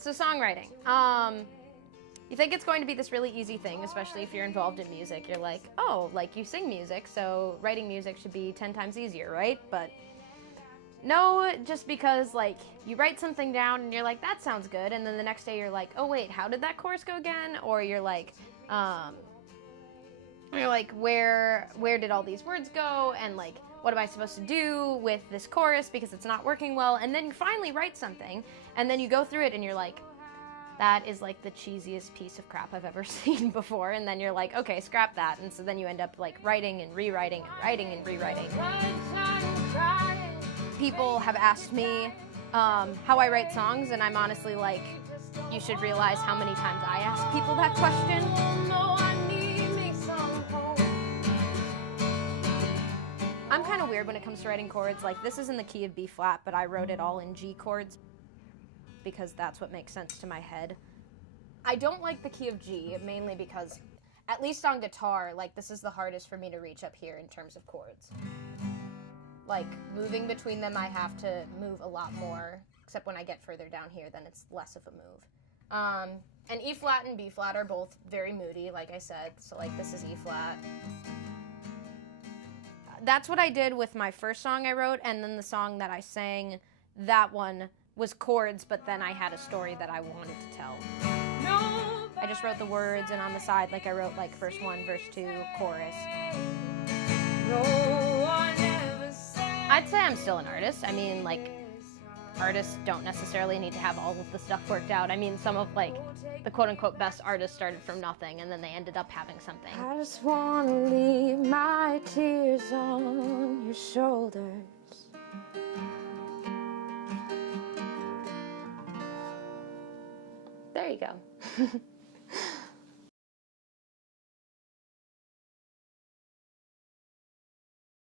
So songwriting. You think it's going to be this really easy thing, especially if you're involved in music. You're like, oh, like you sing music, so writing music should be 10 times easier, right? But no, just because like you write something down and you're like, that sounds good, and then the next day you're like, oh wait, how did that chorus go again? Or you're like, where did all these words go? And like, what am I supposed to do with this chorus because it's not working well? And then you finally write something, and then you go through it and you're like, that is like the cheesiest piece of crap I've ever seen before. And then you're like, okay, scrap that. And so then you end up like writing and rewriting and writing and rewriting. People have asked me how I write songs, and I'm honestly like, you should realize how many times I ask people that question. I'm kind of weird when it comes to writing chords. Like, this is in the key of B flat, but I wrote it all in G chords because that's what makes sense to my head. I don't like the key of G, mainly because, at least on guitar, like, this is the hardest for me to reach up here in terms of chords. Like, moving between them, I have to move a lot more, except when I get further down here, then it's less of a move. And E flat and B flat are both very moody, like I said, so like this is E flat. That's what I did with my first song I wrote, and then the song that I sang, that one was chords, but then I had a story that I wanted to tell. I just wrote the words, and on the side, like I wrote like verse 1, verse 2, chorus. I'd say I'm still an artist. I mean, like, artists don't necessarily need to have all of the stuff worked out. I mean, some of like the quote-unquote best artists started from nothing, and then they ended up having something. I just want to leave my tears on your shoulders. There you go.